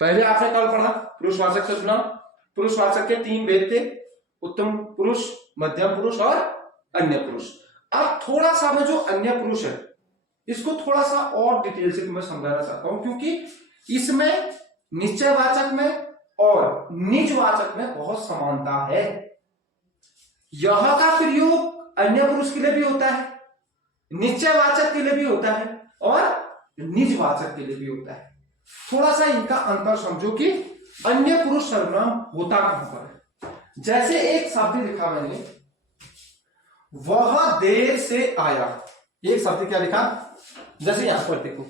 पहले आपने कल पढ़ा पुरुषवाचक सर्वनाम। पुरुषवाचक के 3 भेद थे, उत्तम पुरुष, मध्यम पुरुष और अन्य पुरुष। अब थोड़ा सा मैं जो अन्य पुरुष है इसको थोड़ा सा और डिटेल से तुम्हें समझाना चाहता हूं, क्योंकि इसमें निश्चयवाचक में और निजवाचक में बहुत समानता है। यह का प्रयोग अन्य पुरुष के लिए भी होता है, निश्चयवाचक के लिए भी होता है और निजवाचक के लिए भी होता है। थोड़ा सा इनका अंतर समझो कि अन्य पुरुष सर्वनाम होता कहां पर है। जैसे एक शब्द लिखा मैंने, वह देर से आया। एक शब्द क्या लिखा, जैसे यहां पर देखो,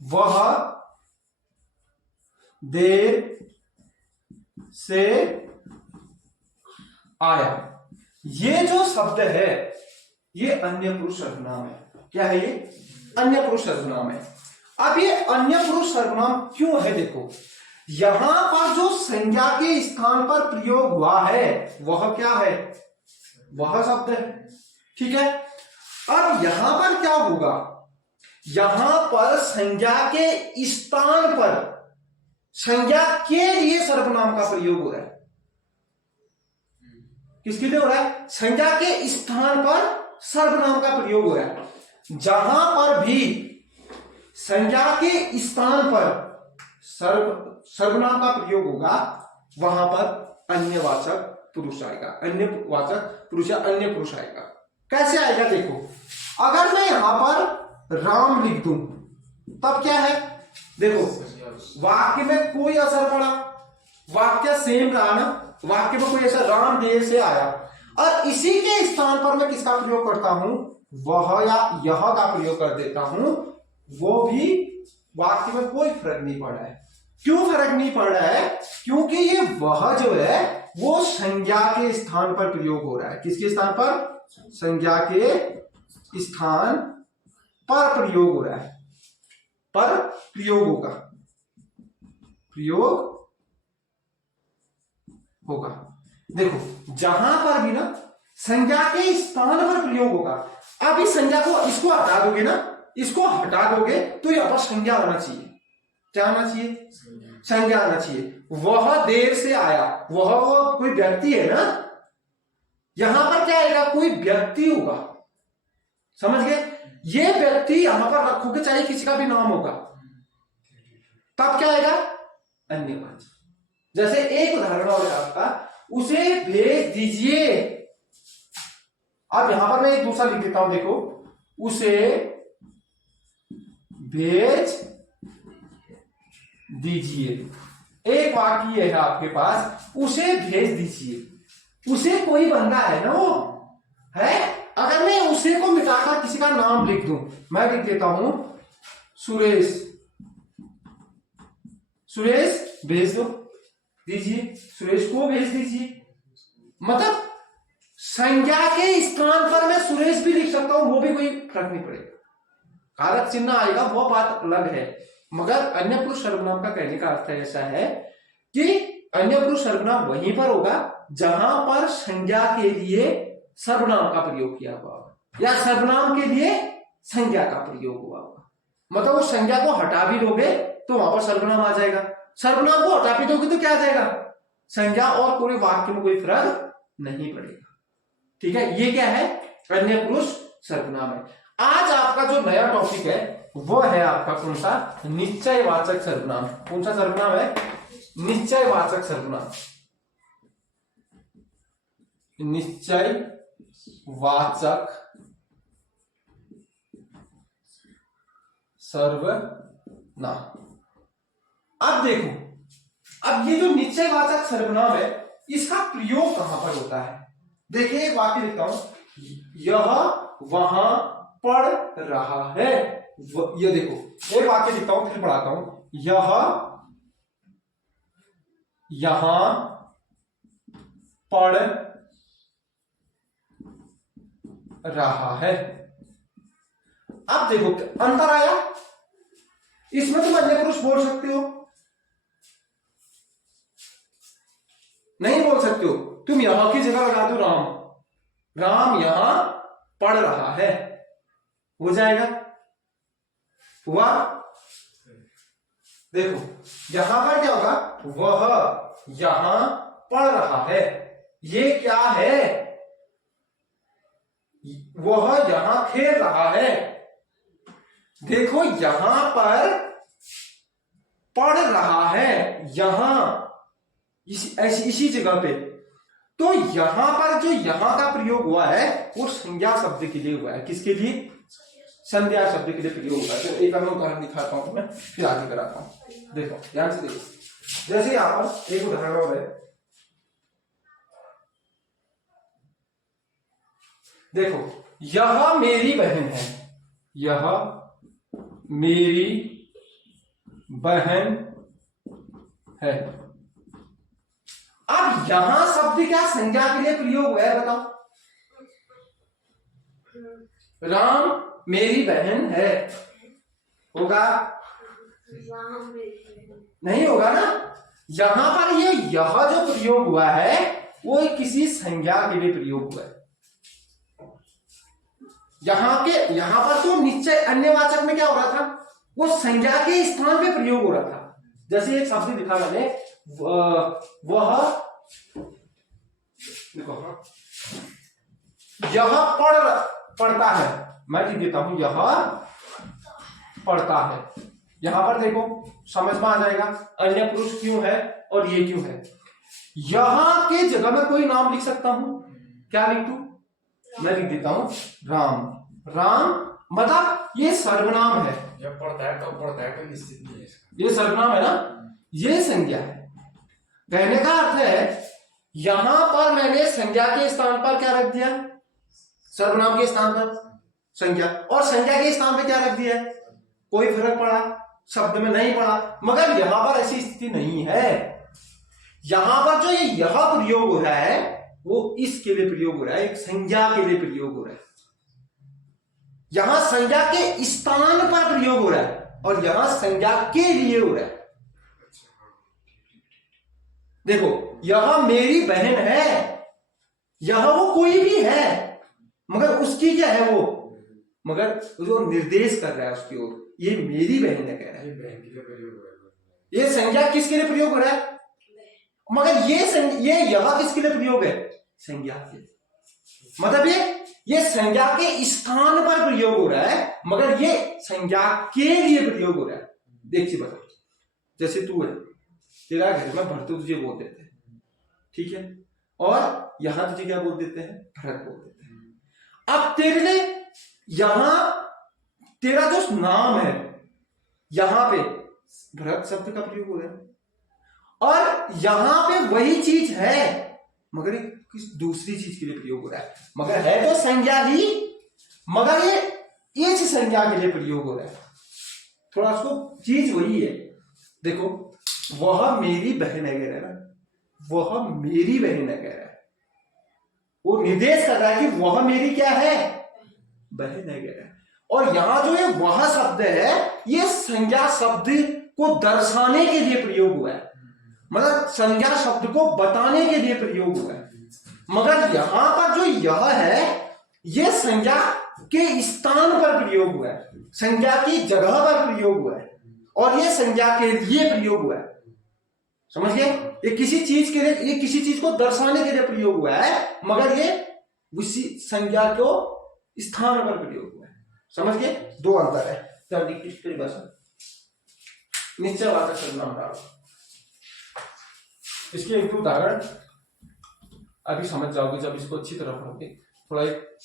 वह देर से आया। ये जो शब्द है ये अन्य पुरुष सर्वनाम है। क्या है ये? अन्य पुरुष सर्वनाम है। अब ये अन्य पुरुष सर्वनाम क्यों है? देखो, यहां पर जो संज्ञा के स्थान पर प्रयोग हुआ है वह क्या है? वह शब्द है। ठीक है। अब यहां पर क्या होगा? यहां पर संज्ञा के स्थान पर, संज्ञा के लिए सर्वनाम का प्रयोग हो रहा है। किसके लिए हो रहा है? संज्ञा के स्थान पर सर्वनाम का प्रयोग हो रहा है। जहां पर भी संज्ञा के स्थान पर सर्वनाम का प्रयोग होगा वहां पर अन्यवाचक पुरुष आएगा, अन्यवाचक पुरुष या अन्य पुरुष आएगा। कैसे आएगा? देखो, अगर मैं यहां पर राम लिख दूं तब क्या है? देखो, वाक्य में कोई असर पड़ा, वाक्य सेम रहा ना, वाक्य में कोई ऐसा राम देर से आया, और इसी के स्थान पर मैं किसका प्रयोग करता हूं? वह या यह का प्रयोग कर देता हूं, वो भी वाक्य में कोई फर्क नहीं पड़ रहा है। क्यों फर्क नहीं पड़ रहा है? क्योंकि ये वह जो है वो संज्ञा के स्थान पर प्रयोग हो रहा है। किसके स्थान पर? संज्ञा के स्थान पर प्रयोग हो रहा है। पर प्रयोग होगा, प्रयोग होगा। देखो, जहां पर भी ना संज्ञा के स्थान पर प्रयोग होगा। अब इस संज्ञा को, इसको हटा दोगे ना, इसको हटा दोगे तो यहां पर संज्ञा आना चाहिए। क्या आना चाहिए? संज्ञा आना चाहिए। वह देर से आया, वह कोई व्यक्ति है ना, यहां पर क्या आएगा? कोई व्यक्ति होगा। समझ गए? ये व्यक्ति यहां पर रखोगे चाहे किसी का भी नाम होगा, तब क्या आएगा? अन्यवाचक। जैसे एक उदाहरण हो गया आपका, उसे भेज दीजिए। अब यहां पर मैं एक दूसरा लिख देता हूं, देखो, उसे भेज दीजिए। एक वाक्य है आपके पास, उसे भेज दीजिए। उसे कोई बंदा है ना, वो है। अगर मैं उसे को मिटाकर किसी का नाम लिख दूं, मैं लिख देता हूं सुरेश। सुरेश भेज दो, दीजिए, सुरेश को भेज दीजिए। मतलब संज्ञा के स्थान पर मैं सुरेश भी लिख सकता हूं, वो भी कोई फर्क नहीं पड़ेगा। कारक चिन्ह आएगा वो बात अलग है, मगर अन्य पुरुष सर्वनाम का कहने का अर्थ ऐसा है कि अन्य पुरुष सर्वनाम वहीं पर होगा जहां पर संज्ञा के लिए सर्वनाम का प्रयोग किया हुआ होगा या सर्वनाम के लिए संज्ञा का प्रयोग हुआ होगा। मतलब उस संज्ञा को हटा भी दोगे तो वहां पर सर्वनाम आ जाएगा, सर्वनाम को हटा भी दोगे तो क्या आ जाएगा? संज्ञा, और पूरे वाक्य में कोई फर्क नहीं पड़ेगा। ठीक है, ये क्या है? अन्य पुरुष सर्वनाम है। आज आपका जो नया टॉपिक है वो है आपका कौन सा? निश्चयवाचक सर्वनाम। कौन सा सर्वनाम है? निश्चयवाचक सर्वनाम। निश्चयवाचक सर्वनाम। अब देखो, अब ये जो निश्चयवाचक सर्वनाम है इसका प्रयोग कहां पर होता है? देखिए, एक वाक्य लिखता हूं, यह वहां पढ़ रहा है। ये देखो, एक वाक्य लिखता हूं, फिर पढ़ाता हूं, यह यहां पढ़ रहा है। अब देखो अंतर आया, इसमें तुम अन्य पुरुष बोल सकते हो, नहीं बोल सकते हो। तुम यहां की जगह लगा दो राम, राम यहां पढ़ रहा है, हो जाएगा। हुआ? देखो यहां पर क्या होगा, वह यहां पढ़ रहा है, ये क्या है, वह यहां खेल रहा है। देखो यहां पर पढ़ रहा है, यहां इसी जगह पे, तो यहां पर जो यहां का प्रयोग हुआ है वो संज्ञा शब्द के लिए हुआ है। किसके लिए, संज्ञा शब्द के लिए प्रयोग हुआ है। तो एक मैं उदाहरण दिखाता हूं मैं, फिर आगे कराता हूं। देखो ध्यान से देखो, जैसे यहां पर एक उदाहरण और है, देखो यह मेरी बहन है, यह मेरी बहन है। अब यहां शब्द क्या संज्ञा के लिए प्रयोग हुआ है, बताओ। राम मेरी बहन है, होगा नहीं, होगा ना। यहां पर यह जो प्रयोग हुआ है वो किसी संज्ञा के लिए प्रयोग हुआ है। यहां पर तो निश्चय अन्यवाचक में क्या हो रहा था, वो संज्ञा के स्थान पे प्रयोग हो रहा था। जैसे एक शब्द लिखा मैंने, वह देखो, यह पढ़ता है, मैं लिख देता हूं यह पढ़ता है। यहां पर देखो समझ में आ जाएगा अन्य पुरुष क्यों है और ये क्यों है। यहां के जगह में कोई नाम लिख सकता हूं, क्या लिख दूं, मैं लिख देता हूं राम। राम मतलब ये सर्वनाम है, जब पढ़ता है तो निश्चित नहीं है, ये सर्वनाम है ना, ये संज्ञा है। कहने का अर्थ है यहां पर मैंने संज्ञा के स्थान पर क्या रख दिया, सर्वनाम के स्थान पर संज्ञा, और संज्ञा के स्थान पे क्या रख दिया, कोई फर्क पड़ा शब्द में नहीं पड़ा। मगर यहां पर ऐसी स्थिति नहीं है। यहां पर जो यह प्रयोग हो रहा है वो इसके लिए प्रयोग हो रहा है, एक संज्ञा के लिए प्रयोग हो रहा है। यहां संज्ञा के स्थान पर प्रयोग हो रहा है और यहां संज्ञा के लिए हो रहा है। देखो यह मेरी बहन है, यह वो कोई भी है मगर उसकी क्या है वो, मगर जो निर्देश कर रहा है उसकी ओर, ये मेरी बहन है कह रहा है। ये संज्ञा किसके लिए प्रयोग हो रहा है, मगर ये यह किसके लिए प्रयोग है, संज्ञा के लिए। मतलब ये संज्ञा के स्थान पर प्रयोग हो रहा है मगर ये संज्ञा के लिए प्रयोग हो रहा है। देखिए बता, जैसे तू है, तेरा घर में भरतू तुझे बोल देते हैं, ठीक है, और यहां तुझे क्या बोल देते हैं, भरत बोल देते हैं। अब तेरे यहां तेरा जो नाम है यहां पे भरत शब्द का प्रयोग हो रहा है और यहां पे वही चीज है मगर किस दूसरी चीज के लिए प्रयोग हो रहा है। मगर है तो संज्ञा ही, मगर ये इस संज्ञा के लिए प्रयोग हो रहा है। थोड़ा उसको चीज वही है। देखो वह मेरी बहन है कह रहा है ना, वह मेरी बहन है कह रहा है, वो निर्देश कर रहा है कि वह मेरी क्या है, बहन है कह रहा है। और यहां जो ये वह शब्द है ये संज्ञा शब्द को दर्शाने के लिए प्रयोग हुआ है, मतलब संज्ञा शब्द को बताने के लिए प्रयोग हुआ है। मगर यहां पर जो यह है ये संज्ञा के स्थान पर प्रयोग हुआ है, संज्ञा की जगह पर प्रयोग हुआ है और ये संज्ञा के लिए प्रयोग हुआ है। समझ गए, ये किसी चीज के लिए, ये किसी चीज को दर्शाने के लिए प्रयोग हुआ है मगर ये उसी संज्ञा को स्थान पर प्रयोग हुआ है। समझ गए, दो अंतर है। निश्चयवाचक सर्वनाम डालो, इसके एक उदाहरण अभी समझ जाओगे जब इसको अच्छी तरह पढ़ोगे। थोड़ा एक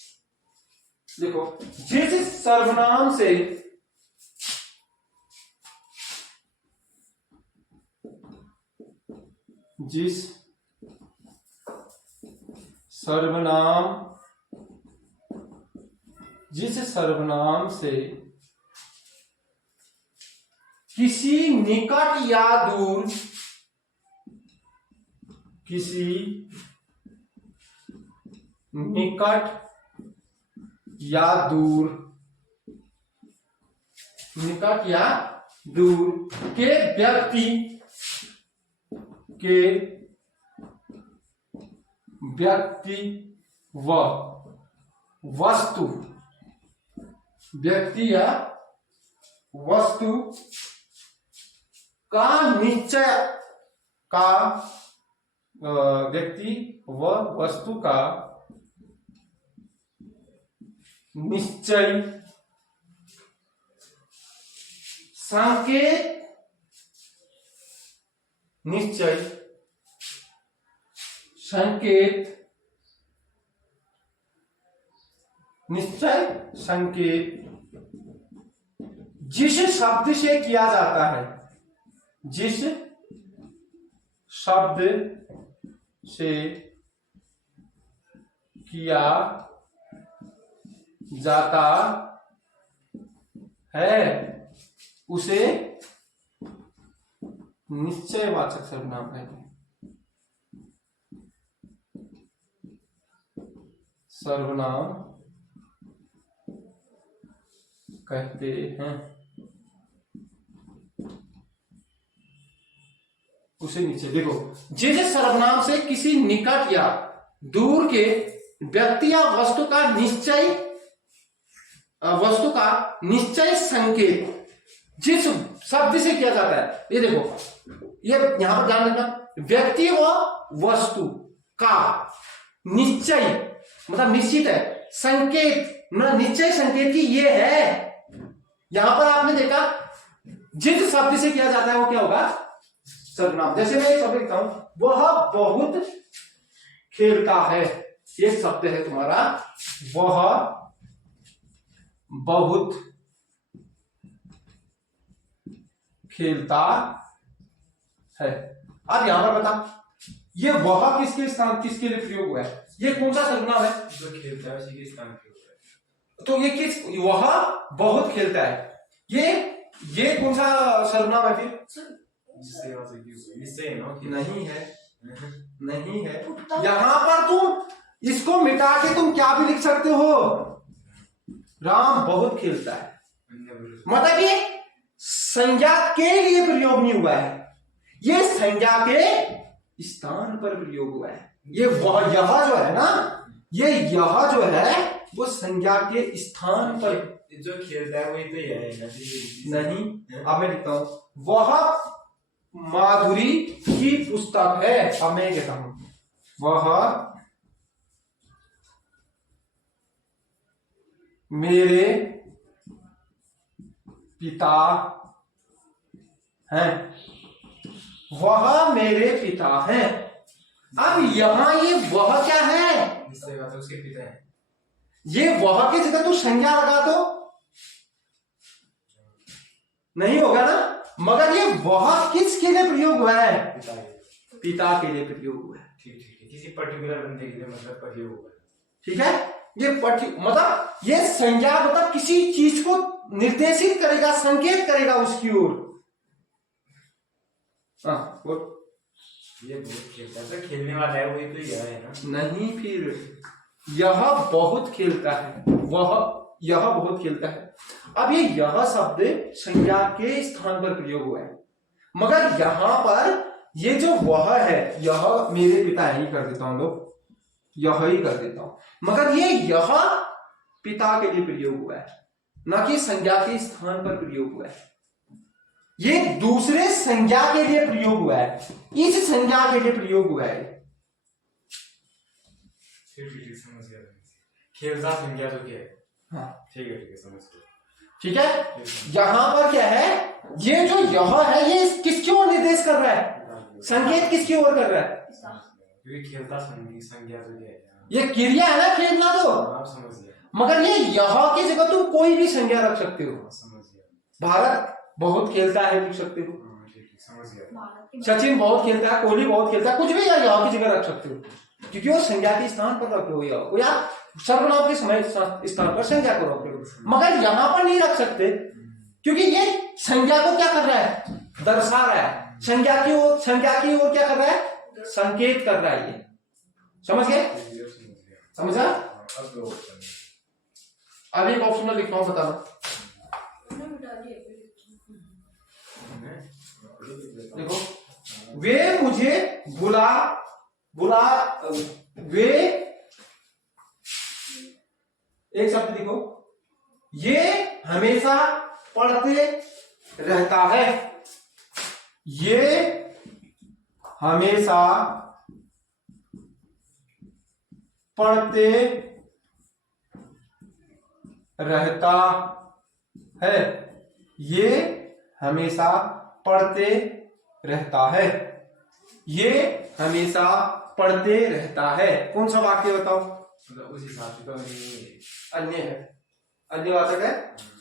देखो, जिस सर्वनाम से जिस सर्वनाम से किसी निकट या दूर, किसी निकट या दूर, निकट या दूर के व्यक्ति व वस्तु, व्यक्ति या वस्तु का निश्चय का व्यक्ति व वस्तु का निश्चय संकेत निश्चय संकेत निश्चय संकेत जिस शब्द से किया जाता है, जिस शब्द से किया जाता है उसे निश्चयवाचक सर्वनाम कहते हैं। सर्वनाम कहते हैं उसे नीचे देखो, जिस सर्वनाम से किसी निकट या दूर के व्यक्ति या वस्तु का निश्चय संकेत जिस शब्द से किया जाता है, ये देखो, ये यहां पर ध्यान रखना, व्यक्ति व वस्तु का निश्चय मतलब निश्चित है, संकेत मतलब निश्चय संकेत की ये है। यहां पर आपने देखा जिस शब्द से किया जाता है वो क्या होगा, सर्वनाम। जैसे मैं एक शब्द लिखता हूं, वह बहुत खेलता है, ये शब्द है तुम्हारा, वह बहुत खेलता है। अब यहां पर बता, ये वह किसके स्थान किसके लिए प्रयोग हुआ है, ये कौन सा सर्वनाम है, जो खेलता है उसी के स्थान पे होता है। तो ये किस, वह बहुत खेलता है, ये कौन सा सर्वनाम है फिर, जिससे वाचक की हुई, इससे है ना कि नहीं है, नहीं है। यहां पर तुम इसको मिटा के तुम क्या भी लिख सकते हो, राम बहुत खेलता है, मतलब ये संज्ञा के लिए प्रयोग नहीं हुआ है, ये संज्ञा के स्थान पर प्रयोग हुआ है। ये वह यह जो है ना, ये यह जो है वो संज्ञा के स्थान पर, जो खेलता है वही तो यह है ना। नहीं, अब मैं लिखता हूं, वह माधुरी की पुस्तक है। अब मैं कहता हूं, वह मेरे पिता हैं, वह मेरे पिता हैं। अब यहां ये वह क्या है, जिससे वाचक उसके पिता है, ये वह की जगह तू संज्ञा लगा तो नहीं होगा ना, मगर ये वह किसके लिए प्रयोग हुआ है, पिता है, पिता के लिए प्रयोग हुआ है। ठीक ठीक है, किसी पर्टिकुलर बंदे के लिए मतलब प्रयोग हुआ है। ठीक है, ये मतलब ये संज्ञा मतलब किसी चीज को निर्देशित करेगा, संकेत करेगा उसकी ओर। हाँ, ये बहुत खेलता है, तो खेलने वाला है वही तो यह है ना। नहीं, फिर यह बहुत खेलता है, यह बहुत खेलता है। अब यह शब्द संज्ञा के स्थान पर प्रयोग हुआ है, मगर यहां पर ये जो वह है, यह मेरे पिता ही कर देता हूं, लोग यह ही कर देता हूं, मगर यह पिता के लिए प्रयोग हुआ है, ना कि संज्ञा के स्थान पर प्रयोग हुआ है। ये दूसरे संज्ञा के लिए प्रयोग हुआ है, इस संज्ञा के लिए प्रयोग हुआ है। ठीक समझ गया, खेलता संज्ञा तो क्या है। हाँ, ठीक है समझ गया। ठीक है, यहां पर क्या है, ये जो यह है ये किसकी ओर निर्देश कर रहा है, संकेत किसकी ओर कर रहा है, क्योंकि खेलता संज्ञा तो क्या है, ये क्रिया है ना, खेलना तो, आप समझ गया। मगर ये यह की जगह तुम कोई भी संज्ञा रख सकते हो। समझ गया, भारत बहुत खेलता है लिख सकते हो, ठीक समझ गया। सचिन बहुत खेलता है, कोहली बहुत खेलता है, कुछ भी यार यह की जगह रख सकते हो, क्योंकि वो संज्ञा के स्थान पर रखे हो, या सर्वनाम के समय स्थान पर संज्ञा को रखे हो, मगर यहां पर नहीं रख सकते, क्योंकि ये संज्ञा को क्या कर रहा है, दर्शा रहा है, संज्ञा की ओर क्या कर रहा है, संकेत कर रहा है। ये समझ गए, समझा। अब एक ऑप्शन में लिखता हूं, बताना। देखो, वे मुझे वे, एक शब्द देखो, ये हमेशा पढ़ते रहता है, ये हमेशा पढ़ते रहता है। ये हमेशा पढ़ते रहता है। ये हमेशा पढ़ते रहता है। कौन सा वाक्य बताओ? मतलब उस हिसाब से तो नहीं अन्य है, अन्यवाचक है।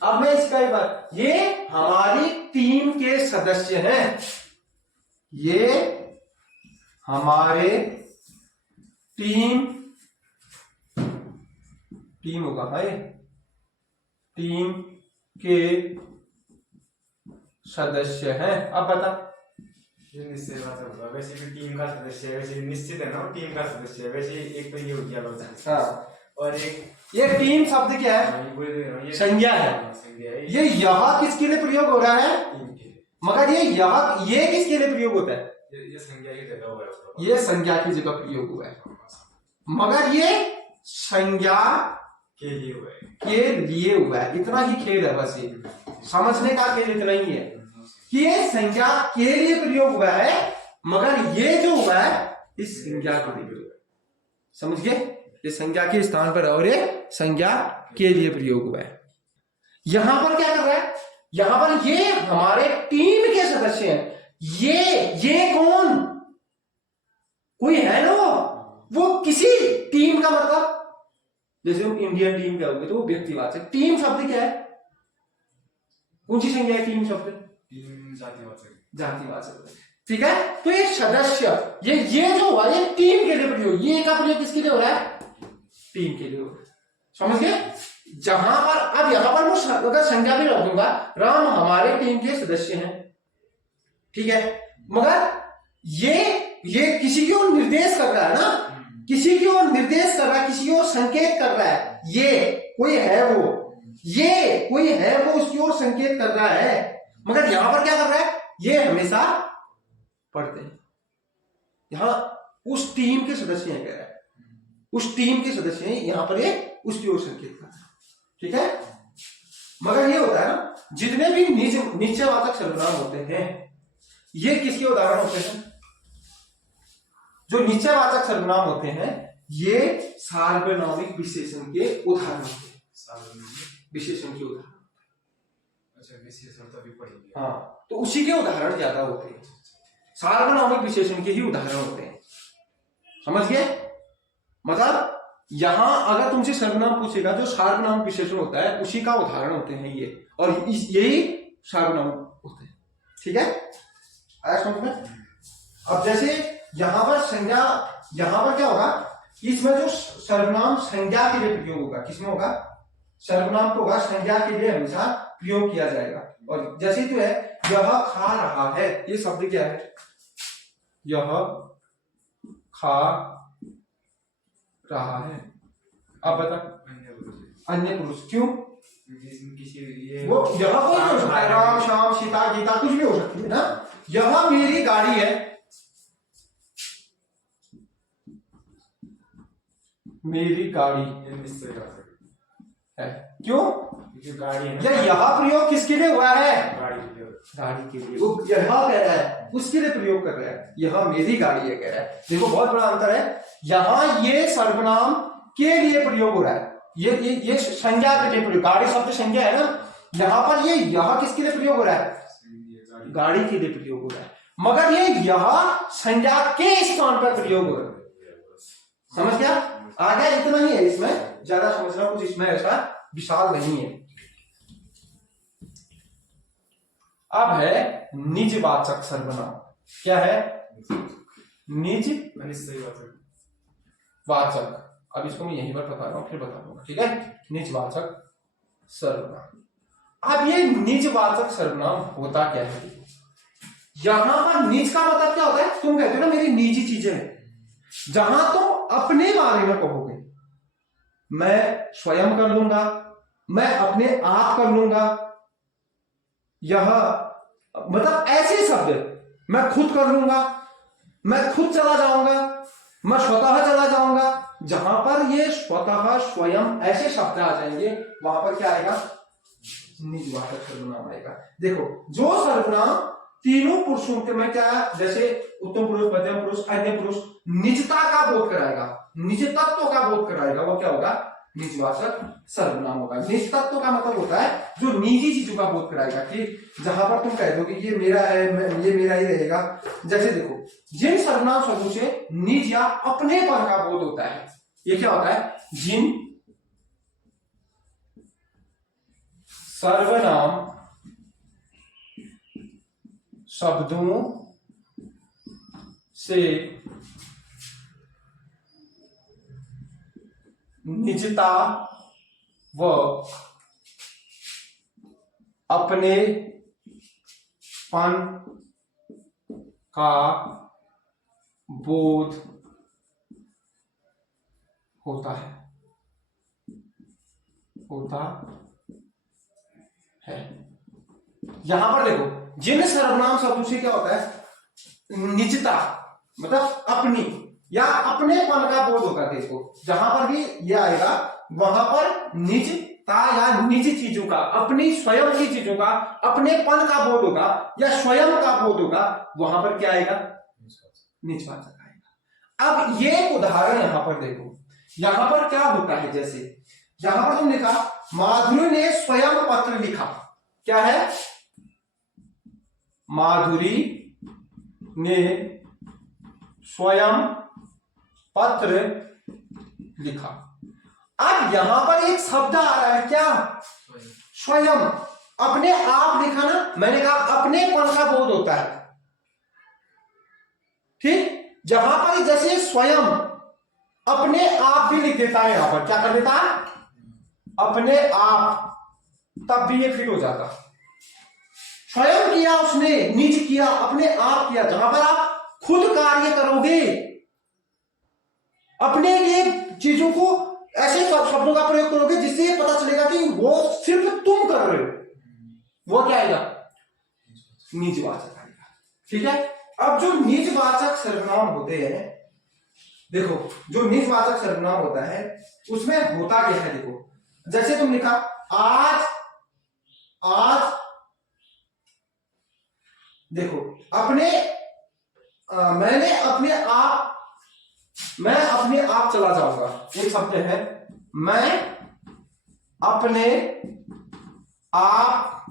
अब मैं इसका एक बार, ये हमारी टीम के सदस्य हैं। ये हमारे टीम होगा भाई, टीम के सदस्य हैं। अब बता, ये निश्चित बात होगा। वैसे भी टीम का सदस्य है, वैसे निश्चित है ना, टीम का सदस्य है। वैसे एक तो ये हो गया लोग। हाँ, और एक ये टीम शब्द क्या है? संज्ञा है। ये यह किसके लिए प्रयोग हो रहा है? मगर ये किसके लिए प्रयोग होता है? ये संज्ञा की जगह हुआ है। ये संज्ञा की जगह प्रयोग हुआ है, मगर ये संज्ञा के लिए हुआ है। के लिए हुआ है। इतना ही खेद है, बस ये समझने का खेद इतना ही है कि ये संज्ञा के लिए प्रयोग हुआ है, मगर ये जो हुआ है इस संज्ञा के लिए प्रयोग हुआ है। समझ गए? ये संज्ञा के स्थान पर और ये संज्ञा के लिए प्रयोग हुआ है। यहां पर क्या कर रहा है? यहां पर ये हमारे टीम के सदस्य हैं। ये कौन? कोई है ना, वो किसी टीम का मतलब, जैसे हम इंडियन टीम क्या होगी तो वो व्यक्तिवाचक। टीम शब्द क्या है? कौन सी संज्ञा है टीम शब्द? टीम जातिवाचक। जातिवाचक, ठीक है। तो ये सदस्य, ये जो हुआ ये टीम के लिए प्रयोग, ये का प्रयोग किसके लिए हो रहा है? टीम के लिए हो रहा है। समझ गए? जहां पर अब यहां पर मैं अगर संज्ञा भी रखूंगा, राम हमारे टीम के सदस्य हैं, ठीक है, मगर ये किसी की ओर निर्देश कर रहा है ना, किसी की ओर निर्देश कर रहा है, किसी ओर संकेत कर रहा है। ये कोई है वो उसकी ओर संकेत कर रहा है। मगर यहां पर क्या कर रहा है? ये हमेशा पढ़ते हैं। यहां उस टीम के सदस्य हैं, कह रहा है उस टीम के सदस्य हैं, यहां पर ये उसकी ओर संकेत कर रहा है, ठीक है। मगर ये होता है ना, जितने भी निश्चयवाचक सर्वनाम होते हैं, ये किसके उदाहरण होते हैं? जो निश्चयवाचक सर्वनाम होते हैं ये सार्वनामिक विशेषण के उदाहरण होते हैं। विशेषण के उदाहरण, अच्छा विशेषण तो भी पढ़ेंगे। हाँ, तो उसी के उदाहरण ज्यादा होते हैं, सार्वनामिक विशेषण के ही उदाहरण होते हैं। समझ गए? मतलब यहां अगर तुमसे सर्वनाम पूछेगा, जो सार्वनामिक विशेषण होता है उसी का उदाहरण होते हैं ये, और यही सार्वनाम होते हैं, ठीक है। आया समझ में? अब जैसे यहां पर संज्ञा, यहां पर क्या होगा? इसमें जो सर्वनाम संज्ञा के लिए प्रयोग होगा, किसमें होगा? सर्वनाम को होगा संज्ञा के लिए हमेशा प्रयोग किया जाएगा। और जैसे जो है यह खा रहा है, ये शब्द क्या है? यह खा रहा है। अब बता, अन्य पुरुष क्यों? वो यह कोई हो सकता है, राम श्याम सीता गीता कुछ भी हो सकती है ना। यह मेरी गाड़ी है, मेरी गाड़ी है, क्यों? गाड़ी है, यह प्रयोग किसके लिए हुआ है? गाड़ी के लिए। वो यह कह रहा है उसके लिए प्रयोग कर रहा है, यह मेरी गाड़ी है कह रहा है। देखो बहुत बड़ा अंतर है। यहां ये सर्वनाम के लिए प्रयोग हो रहा है, ये संज्ञा के लिए प्रयोग, गाड़ी शब्द संज्ञा है ना। यहां पर ये यह किसके लिए प्रयोग हो रहा है? गाड़ी के लिए प्रयोग हो रहा है, मगर ये यह संज्ञा के स्थान पर प्रयोग हो रहा है। समझ गया? आगे इतना ही है, इसमें ज्यादा समझना कुछ इसमें ऐसा विशाल नहीं है। अब है निजवाचक सर्वनाम। क्या है? वाचक। अब इसको मैं यहीं पर बता रहा हूं, फिर बता दूंगा, ठीक है। निजवाचक सर्वनाम। अब ये निजवाचक सर्वनाम होता क्या है? यहां पर निज का मतलब क्या होता है? तुम कहते हो ना मेरी निजी चीजें हैं, जहां तुम अपने बारे में कहोगे, मैं स्वयं कर लूंगा, मैं अपने आप कर लूंगा, यह मतलब ऐसे शब्द, मैं खुद कर लूंगा, मैं खुद चला जाऊंगा, मैं स्वतः चला जाऊंगा, जहां पर ये स्वतः स्वयं ऐसे शब्द आ जाएंगे, वहां पर क्या आएगा? निजवाचक सर्वनाम आएगा। देखो जो सर्वनाम तीनों पुरुषों के में क्या है, जैसे उत्तम पुरुष, मध्यम पुरुष, अन्य पुरुष, निजता का बोध कराएगा, निज तत्व का बोध कराएगा, वो क्या होगा, निजवाचक सर्वनाम होगा। निज तत्व का मतलब होता है जो निजी चीजों का बोध कराएगा, कि जहां पर तुम कह दो कि ये मेरा है, ये मेरा ही रहेगा। जैसे देखो, जिन सर्वनाम शब्दों से निज या अपनेपन का बोध होता है, ये क्या होता है, जिन सर्वनाम शब्दों से निजता व अपनेपन का बोध होता है, यहां पर देखो, जिन सर्वनाम शब्दों से क्या होता है, निजता मतलब अपनी या अपनेपन का बोध होगा। देखो जहां पर भी ये आएगा वहां पर निजता या निज चीजों का, अपनी स्वयं की चीजों का अपनेपन का बोध होगा या स्वयं का बोध होगा, वहां पर क्या आएगा, निजवाचक आएगा। अब ये एक उदाहरण यहां पर देखो, यहां पर क्या होता है, जैसे यहां पर तुम लिखा माधुरी ने स्वयं पत्र लिखा, क्या है, माधुरी ने स्वयं पत्र लिखा। अब यहां पर एक शब्द आ रहा है, क्या, स्वयं, अपने आप लिखा ना, मैंने कहा अपनेपन का बोध होता है, ठीक। जहां पर जैसे स्वयं अपने आप भी लिख देता है, यहां पर क्या कर देता है, अपने आप, तब भी ये फिट हो जाता। स्वयं किया उसने, निज किया, अपने आप किया, जहां पर आप खुद कार्य करोगे, अपने लिए चीजों को ऐसे शब्दों का प्रयोग करोगे जिससे ये पता चलेगा कि वो सिर्फ तुम कर रहे हो, वो क्या आएगा, निजवाचक आएगा, ठीक है। अब जो निजवाचक सर्वनाम होते हैं, देखो जो निजवाचक सर्वनाम होता है उसमें होता क्या है, देखो जैसे तुम लिखा आज, देखो अपने मैंने अपने आप, मैं अपने आप चला जाऊंगा, एक शब्द है, मैं अपने आप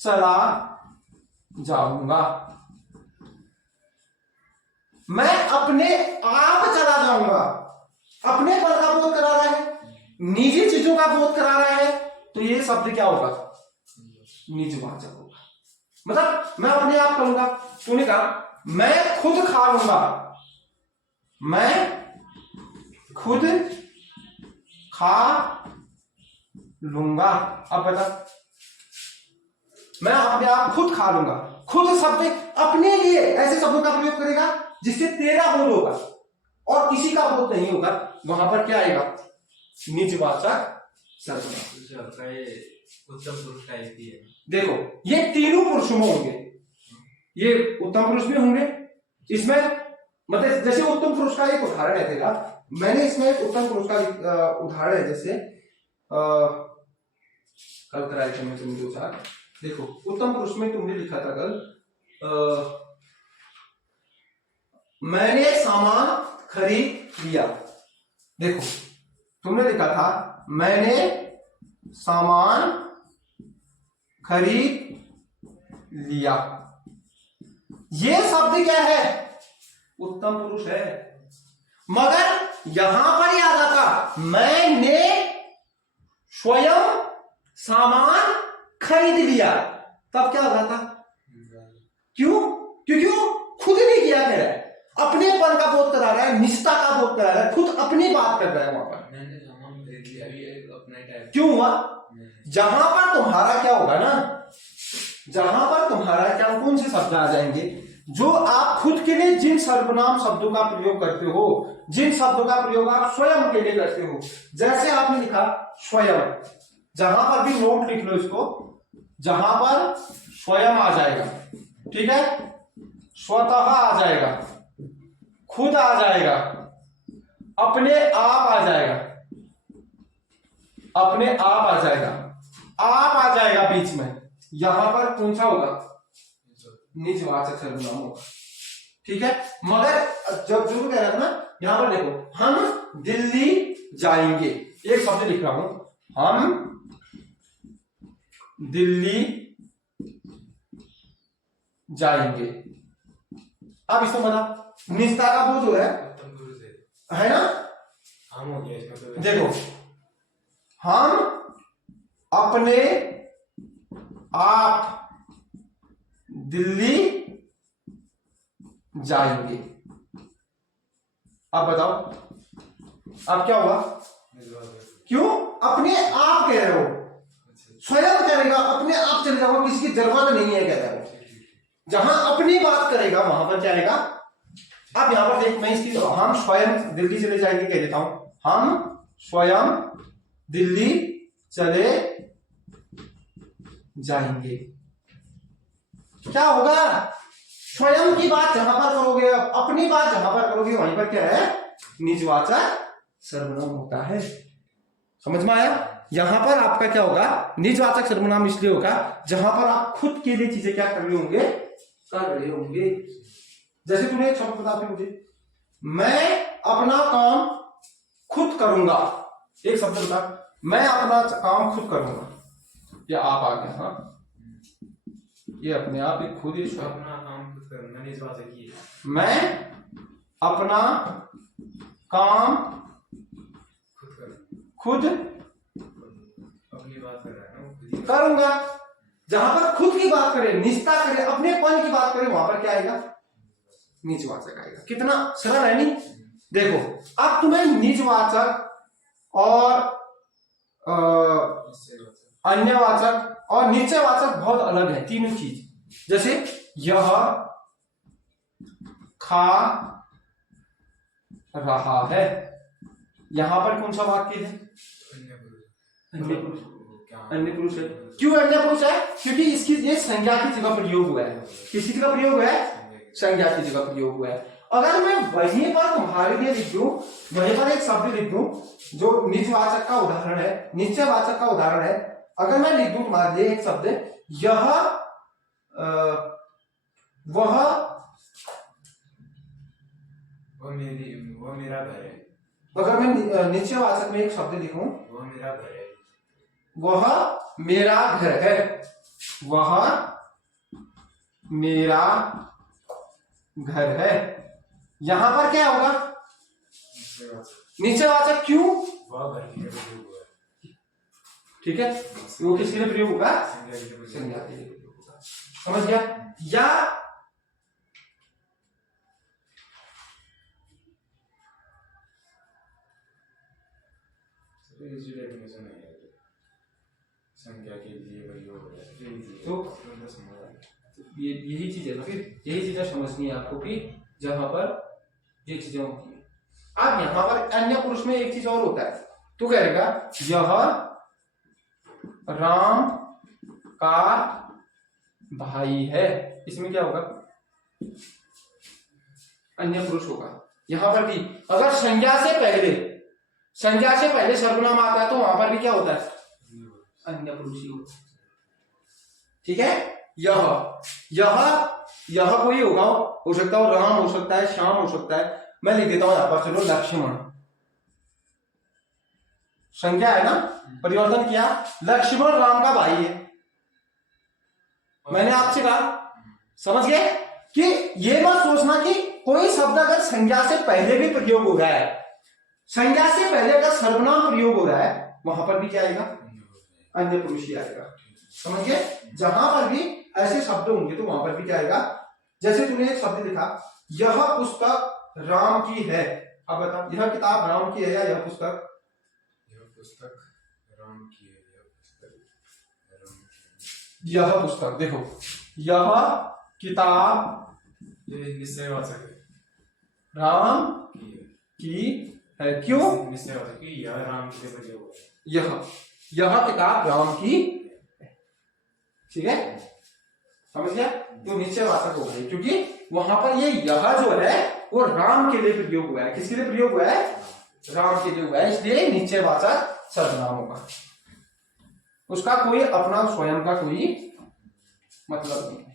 चला जाऊंगा, मैं अपने आप चला जाऊंगा, अपने पर का बोध करा रहा है, निजी चीजों का बोध करा रहा है, तो ये शब्द क्या होगा, निजवाचक होगा। मतलब मैं अपने आप करूंगा, तूने कहा मैं खुद खा लूंगा, मैं खुद खा लूंगा। अब बता, मैं अपने आप खुद खा लूंगा, खुद शब्द अपने लिए ऐसे शब्दों का प्रयोग करेगा जिससे तेरा बोध होगा और किसी का बोध नहीं होगा, वहां पर क्या आएगा, निजवाचक सर्वनाम। उत्तम पुरुष टाइप की है। देखो ये तीनों पुरुषों में होंगे, ये उत्तम पुरुष में होंगे, इसमें मतलब जैसे उत्तम पुरुष का एक उदाहरण है तेरा, मैंने इसमें एक उत्तम पुरुष का उदाहरण है, जैसे कल कराए थे मैं तुम 2-4, देखो उत्तम पुरुष में तुमने लिखा था कल, मैंने सामान खरीद लिया, देखो तुमने लिखा था मैंने सामान खरीद लिया, ये शब्द क्या है, उत्तम पुरुष है, मगर यहां पर याद आता मैंने स्वयं सामान खरीद लिया, तब क्या हो जाता, क्यों, क्योंकि वो खुद नहीं किया, कह रहा है अपनेपन का बोध करा रहा है, निष्ठा का बोध करा रहा है, खुद अपनी बात कर रहा है वहां पर, मैंने सामान खरीद लिया, ये अपने टाइप क्यों हुआ, जहां पर तुम्हारा क्या होगा ना, जहां पर तुम्हारा क्या, कौन से शब्द आ जाएंगे, जो आप खुद के लिए जिन सर्वनाम शब्दों का प्रयोग करते हो, जिन शब्दों का प्रयोग आप स्वयं के लिए करते हो, जैसे आपने लिखा स्वयं, जहां पर भी नोट लिख लो इसको, जहां पर स्वयं आ जाएगा, ठीक है, स्वतः आ जाएगा, खुद आ जाएगा, अपने आप आ जाएगा, अपने आप आ जाएगा, आप आ जाएगा बीच में, यहां पर कौन सा होगा, निजवाचक सर्वनाम होगा। ठीक है, मगर जब जो कह रहा था ना, यहां पर देखो, हम दिल्ली जाएंगे, एक शब्द लिख रहा हूं, हम दिल्ली जाएंगे। अब इसको बता, निजता का बोध हो रहा है ना, हम हो गया इसमें। तो देखो, हम अपने आप दिल्ली जाएंगे। अब बताओ, अब क्या हुआ? क्यों? अपने आप कह रहे हो, स्वयं करेगा, अपने आप चले जाओ, किसी की जरूरत नहीं है कह रहे हो। जहां अपनी बात करेगा वहां पर क्या आएगा? अब यहां पर देख, मैं इसकी हम स्वयं दिल्ली चले जाएंगे कह देता हूं, हम स्वयं दिल्ली चले जाएंगे। क्या होगा? स्वयं की बात जहां पर करोगे, अपनी बात जहां पर करोगे, वहीं पर क्या है? निजवाचक सर्वनाम होता है। समझ में आया? यहां पर आपका क्या होगा? निजवाचक सर्वनाम इसलिए होगा जहां पर आप खुद के लिए चीजें क्या कर रहे होंगे? कर रहे होंगे। जैसे तूने एक शब्द बता मुझे, मैं अपना काम खुद करूंगा। एक शब्द बता, मैं अपना काम खुद करूंगा। ये आप आ गया, हाँ, ये अपने आप ही खुद ही अपना काम खुद करना निजवाचक ही है। मैं अपना काम खुद अपनी बात कर रहा है ना, खुद ही करूंगा। जहां पर खुद की बात करे, निजता करे, अपनेपन की बात करे, वहां पर क्या आएगा? निजवाचक आएगा। कितना सरल है नहीं? देखो, अब तुम्हें निजवाचक और अन्यवाचक और निश्चयवाचक बहुत अलग है, तीनों चीज। जैसे यह खा रहा है, यहां पर कौन सा वाक्य है? अन्य पुरुष। अन्य पुरुष है। क्यों अन्य पुरुष है? क्योंकि इसकी ये संज्ञा की जगह प्रयोग हुआ है। किसकी जगह प्रयोग हुआ है? संज्ञा की जगह प्रयोग हुआ है। अगर मैं वहीं पर तुम्हारे लिए लिख दूं, वहीं पर एक शब्द लिख दूं जो निजवाचक का उदाहरण है, निश्चयवाचक का उदाहरण है, अगर मैं लिख दूं तुम्हारे लिए एक शब्द, यह वो मेरा घर है। अगर मैं निश्चयवाचक में एक शब्द लिखूं, वो मेरा घर है, वह मेरा घर है, वह मेरा घर है, यहां पर क्या होगा? निश्चयवाचक। क्यों? वह घर के लिए प्रयोग हुआ है। ठीक है, वो किसके लिए प्रयोग होगा? संज्ञा के लिए प्रयोग होगा। समझ गया? या संज्ञा के लिए प्रयोग हो रहा है। तो यही चीज है ना, फिर यही चीजें समझनी है आपको कि जहां पर ये चीजें होती है। अब यहां पर अन्य पुरुष में एक चीज और होता है, तो कहेगा यह राम का भाई है, इसमें क्या होगा? अन्य पुरुष होगा। यहां पर भी अगर संज्ञा से पहले सर्वनाम आता है तो वहां पर भी क्या होता है? अन्य पुरुष ही होता है। ठीक है, यह कोई होगा, हो सकता है राम, हो सकता है श्याम, हो सकता है, मैं लिख देता हूं यहां पर, चलो लक्ष्मण। संज्ञा है ना, परिवर्तन किया, लक्ष्मण राम का भाई है। मैंने आपसे कहा, समझ गए कि ये मत सोचना कि कोई शब्द अगर संज्ञा से पहले भी प्रयोग हो रहा है, संज्ञा से पहले अगर सर्वनाम प्रयोग हो रहा है, वहां पर भी क्या आएगा? अन्य पुरुष ही आएगा। समझ गए? जहां पर भी ऐसे शब्द होंगे तो वहां पर भी क्या आएगा? जैसे तूने एक शब्द लिखा, यह पुस्तक राम की है। अब बता, यह किताब राम की है या यह पुस्तक? राम की है, यह पुस्तक, देखो, यह किताब निश्चयवाचक है, राम की है। क्यों? निश्चयवाचक कि यह राम के लिए प्रयोग हुआ है। यह किताब राम की, ठीक है, समझ गया? तो निश्चयवाचक हो गई, क्योंकि वहां पर ये यह जो है वो राम के लिए प्रयोग हुआ है। किसके लिए प्रयोग हुआ है? राम के लिए हुआ है, इसलिए निश्चयवाचक सर्वनाम होगा। उसका कोई अपना स्वयं का कोई मतलब नहीं है।